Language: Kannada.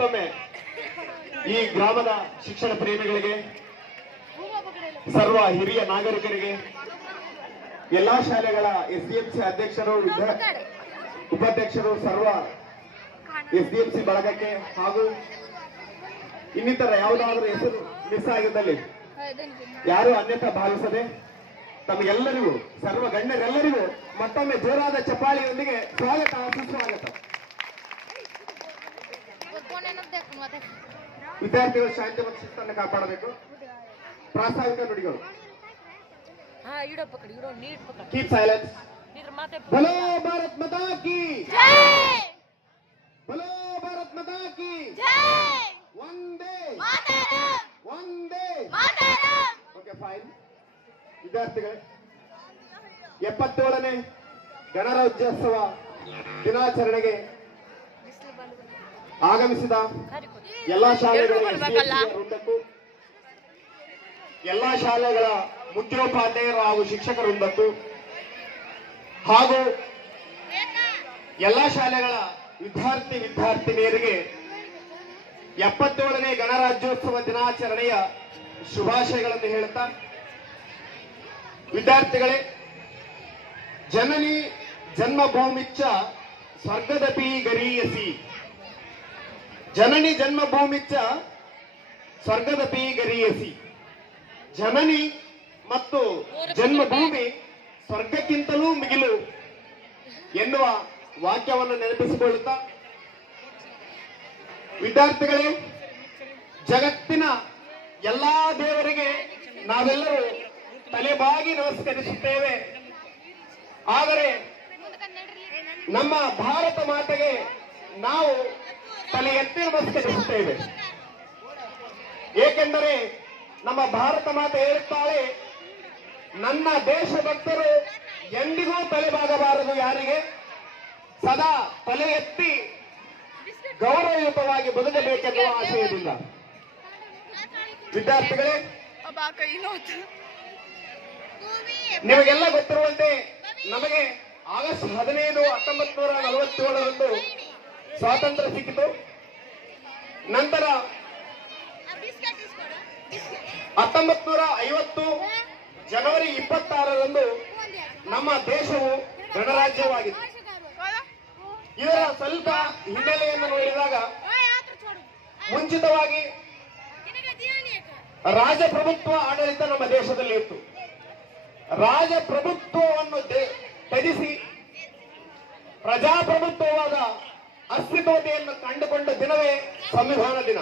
ಮತ್ತೊಮ್ಮೆ ಈ ಗ್ರಾಮದ ಶಿಕ್ಷಣ ಪ್ರೇಮಿಗಳಿಗೆ, ಸರ್ವ ಹಿರಿಯ ನಾಗರಿಕರಿಗೆ, ಎಲ್ಲಾ ಶಾಲೆಗಳ ಎಸ್ಡಿಎಂಸಿ ಅಧ್ಯಕ್ಷರು, ಉಪಾಧ್ಯಕ್ಷರು, ಸರ್ವ ಎಸ್ಡಿಎಂಸಿ ಬಳಗಕ್ಕೆ ಹಾಗೂ ಇನ್ನಿತರ ಯಾವುದಾದರೂ ಹೆಸರು ಮಿಸ್ ಆಗಿದ್ದಲ್ಲಿ ಯಾರು ಅನ್ಯತಾ ಭಾವಿಸದೆ ತಮಗೆಲ್ಲರಿಗೂ, ಸರ್ವ ಗಣ್ಯರೆಲ್ಲರಿಗೂ ಮತ್ತೊಮ್ಮೆ ಜೋರಾದ ಚಪ್ಪಾಳಿಯೊಂದಿಗೆ ಸ್ವಾಗತ, ಸುಸ್ವಾಗತ. ವಿದ್ಯಾರ್ಥಿಗಳು ಶಾಂತಿ ಮತ್ತು ಶಿಸ್ತನ್ನು ಕಾಪಾಡಬೇಕು. ಪ್ರಾಸ್ತಾವಿಕ ನುಡಿಗಳು. Keep silence. बोलो भारत माता की जय, बोलो भारत माता की जय, वंदे मातरम, वंदे मातरम. Okay fine. ವಿದ್ಯಾರ್ಥಿಗಳೇ, 77ನೇ ಗಣರಾಜ್ಯೋತ್ಸವ ದಿನಾಚರಣೆಗೆ ಆಗಮಿಸಿದ ಎಲ್ಲಾ ಶಾಲೆಗಳ ವೃಂದಕ್ಕೂ, ಎಲ್ಲಾ ಶಾಲೆಗಳ ಮುಖ್ಯೋಪಾಧ್ಯಾಯರು ಹಾಗೂ ಶಿಕ್ಷಕರ ವೃಂದಕ್ಕೂ ಹಾಗೂ ಎಲ್ಲಾ ಶಾಲೆಗಳ ವಿದ್ಯಾರ್ಥಿನಿಯರಿಗೆ 77ನೇ ಗಣರಾಜ್ಯೋತ್ಸವ ದಿನಾಚರಣೆಯ ಶುಭಾಶಯಗಳನ್ನು ಹೇಳುತ್ತಾ, ವಿದ್ಯಾರ್ಥಿಗಳೇ, ಜನನಿ ಜನ್ಮಭೂಮಿಚ್ಚ ಸ್ವರ್ಗದಪಿ ಗರೀಯಸಿ, ಜನನಿ ಜನ್ಮಭೂಮಿಚ್ಚ ಸ್ವರ್ಗದಪಿ ಗರೀಯಸಿ. ಜನನಿ ಮತ್ತು ಜನ್ಮಭೂಮಿ ಸ್ವರ್ಗಕ್ಕಿಂತಲೂ ಮಿಗಿಲು ಎನ್ನುವ ವಾಕ್ಯವನ್ನು ನೆನಪಿಸಿಕೊಳ್ಳುತ್ತಾ, ವಿದ್ಯಾರ್ಥಿಗಳೇ, ಜಗತ್ತಿನ ಎಲ್ಲಾ ದೇವರಿಗೆ ನಾವೆಲ್ಲರೂ ತಲೆಬಾಗಿ ನಮಸ್ಕರಿಸುತ್ತೇವೆ. ಆದರೆ ನಮ್ಮ ಭಾರತ ಮಾತೆಗೆ ನಾವು ತಲೆ ಎತ್ತಿ ನಮಸ್ಕರಿಸುತ್ತೇವೆ. ಏಕೆಂದರೆ ನಮ್ಮ ಭಾರತ ಮಾತೆ ಹೇಳುತ್ತಾಳೆ, ನನ್ನ ದೇಶಭಕ್ತರು ಎಂದಿಗೂ ತಲೆಬಾಗಬಾರದು, ಯಾರಿಗೆ ಸದಾ ತಲೆ ಎತ್ತಿ ಗೌರವಯುತವಾಗಿ ಬದುಕಬೇಕೆನ್ನುವ ಆಶಯದಿಂದ. ವಿದ್ಯಾರ್ಥಿಗಳೇ, ನಿಮಗೆಲ್ಲ ಗೊತ್ತಿರುವಂತೆ ನಮಗೆ ಆಗಸ್ಟ್ 15, 1947ರಂದು ಸ್ವಾತಂತ್ರ್ಯ ಸಿಕ್ಕಿತು. ನಂತರ 1950 ಜನವರಿ 26ರಂದು ನಮ್ಮ ದೇಶವು ಗಣರಾಜ್ಯವಾಗಿತ್ತು. ಇದರ ಸ್ವಲ್ಪ ಹಿನ್ನೆಲೆಯನ್ನು ನೋಡಿದಾಗ ಮುಂಚಿತವಾಗಿ ರಾಜಪ್ರಭುತ್ವ ಆಡಳಿತ ನಮ್ಮ ದೇಶದಲ್ಲಿ ಇತ್ತು. ರಾಜಪ್ರಭುತ್ವವನ್ನು ತ್ಯಜಿಸಿ ಪ್ರಜಾಪ್ರಭುತ್ವವಾದ ಅಸ್ತಿತ್ವತೆಯನ್ನು ಕಂಡುಕೊಂಡ ದಿನವೇ ಸಂವಿಧಾನ ದಿನ.